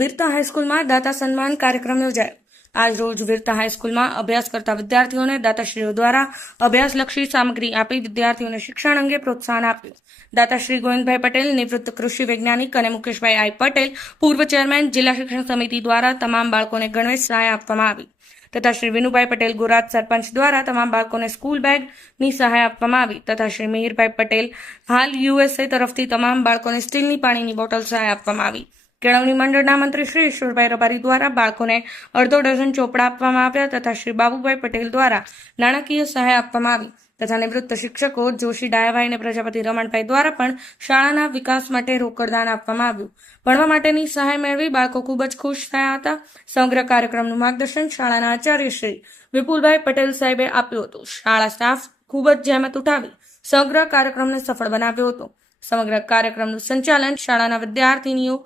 વીરતા હાઈસ્કૂલમાં દાતા સન્માન કાર્યક્રમ યોજાયો। આજ રોજ વીરતા હાઈસ્કૂલમાં અભ્યાસ કરતા વિદ્યાર્થીઓને દાતાશ્રીઓ દ્વારા અભ્યાસલક્ષી સામગ્રી આપી વિદ્યાર્થીઓને શિક્ષણ અંગે પ્રોત્સાહન આપ્યું। દાતાશ્રી ગોવિંદભાઈ પટેલ, નિવૃત્ત કૃષિ વૈજ્ઞાનિક, અને મુકેશભાઈ આઈ પટેલ, પૂર્વ ચેરમેન, જિલ્લા શિક્ષણ સમિતિ દ્વારા તમામ બાળકોને ગણવેશ સહાય આપવામાં આવી તથા શ્રી વિનુભાઈ પટેલ, ગોરાત સરપંચ દ્વારા તમામ બાળકોને સ્કૂલ બેગની સહાય આપવામાં આવી તથા શ્રી મિહિરભાઈ પટેલ, હાલ USA તરફથી તમામ બાળકોને સ્ટીલની પાણીની બોટલ સહાય આપવામાં આવી। કેળવણી મંડળના મંત્રી શ્રી ઈશ્વરભાઈ રબારી દ્વારા બાળકોને અડધો ડઝન ચોપડા આપવામાં આવ્યા તથા શ્રી બાબુભાઈ પટેલ દ્વારા નાણાકીય સહાય આપવામાં આવી તથા નિવૃત્ત શિક્ષકો જોશી ડાયાભાઈ અને પ્રજાપતિ રમણભાઈ દ્વારા પણ શાળાના વિકાસ માટે રોકડદાન આપવામાં આવ્યું। ભણવા માટેની સહાય મેળવી બાળકો ખૂબ જ ખુશ થયા હતા। સમગ્ર કાર્યક્રમનું માર્ગદર્શન શાળાના આચાર્ય શ્રી વિપુલભાઈ પટેલ સાહેબે આપ્યું હતું। શાળા સ્ટાફ ખૂબ જ જહેમત ઉઠાવી સમગ્ર કાર્યક્રમને સફળ બનાવ્યો હતો। સમગ્ર કાર્યક્રમનું સંચાલન શાળાના વિદ્યાર્થીનીઓ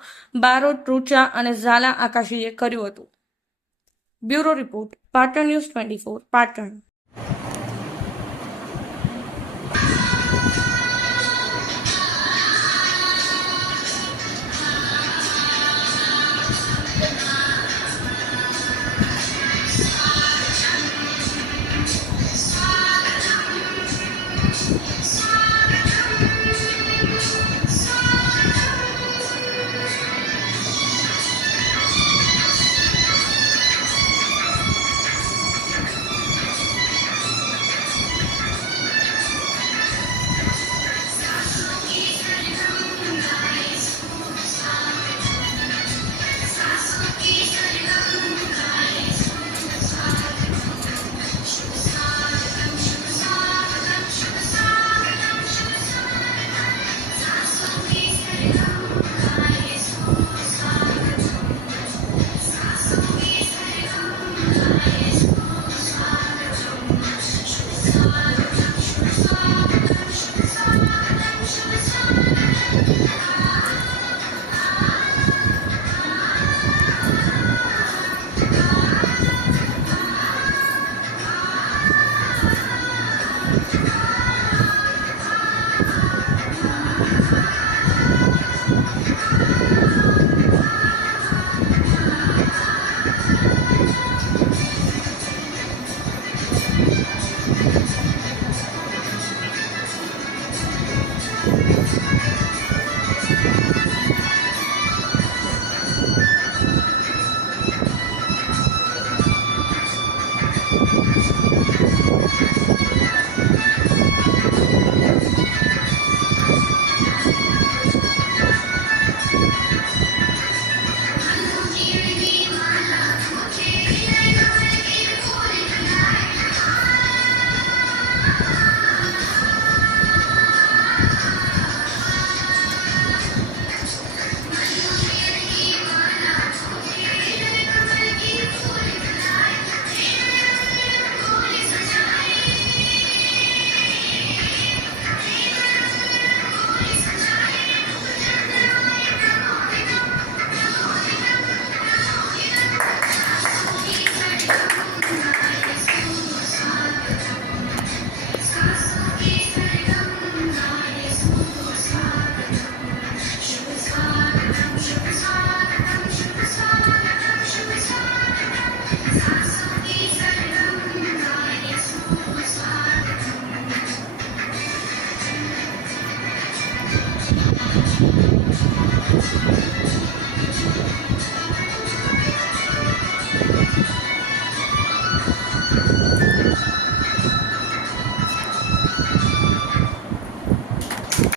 બારોટ, રૂચા અને ઝાલા આકાશીએ કર્યું હતું। Bureau report, Patan news 24, Patan.